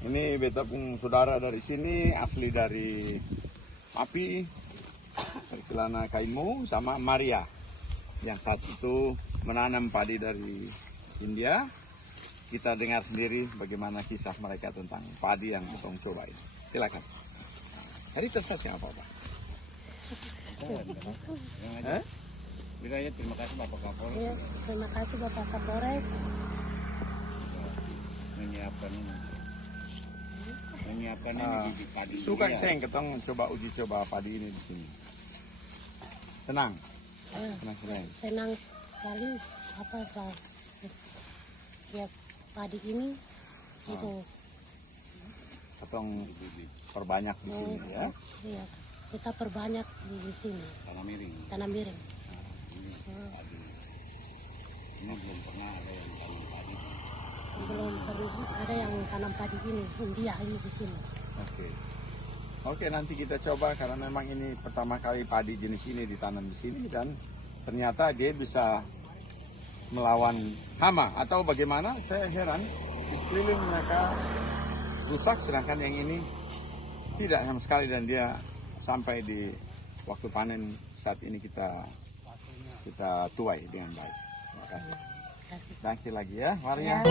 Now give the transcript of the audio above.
Ini beta pun saudara dari sini, asli dari Mapi, dari Kelana Kaimu, sama Maria, yang saat itu menanam padi dari India. Kita dengar sendiri bagaimana kisah mereka tentang padi yang kita coba ini. Silakan. Hari terserah siapa Pak? Terima kasih Bapak Kapolres. Ya, terima kasih Bapak Kapolres. Menyiapkan ini bibit padi. Suka saya ketong uji coba padi ini di sini. Senang. Senang. Senang sekali Pak. Ya padi ini itu Ketong perbanyak di sini ya. Iya, kita perbanyak di sini. Tanam miring. Ini belum pernah ada yang tanam padi. Belum ada yang tanam padi ini, India ini di sini. Oke, nanti kita coba karena memang ini pertama kali padi jenis ini ditanam di sini dan ternyata dia bisa melawan hama atau bagaimana? Saya heran di sekeliling mereka rusak sedangkan yang ini tidak sama sekali dan dia sampai di waktu panen saat ini kita tuai dengan baik. Terima kasih. Lagi ya, Maria.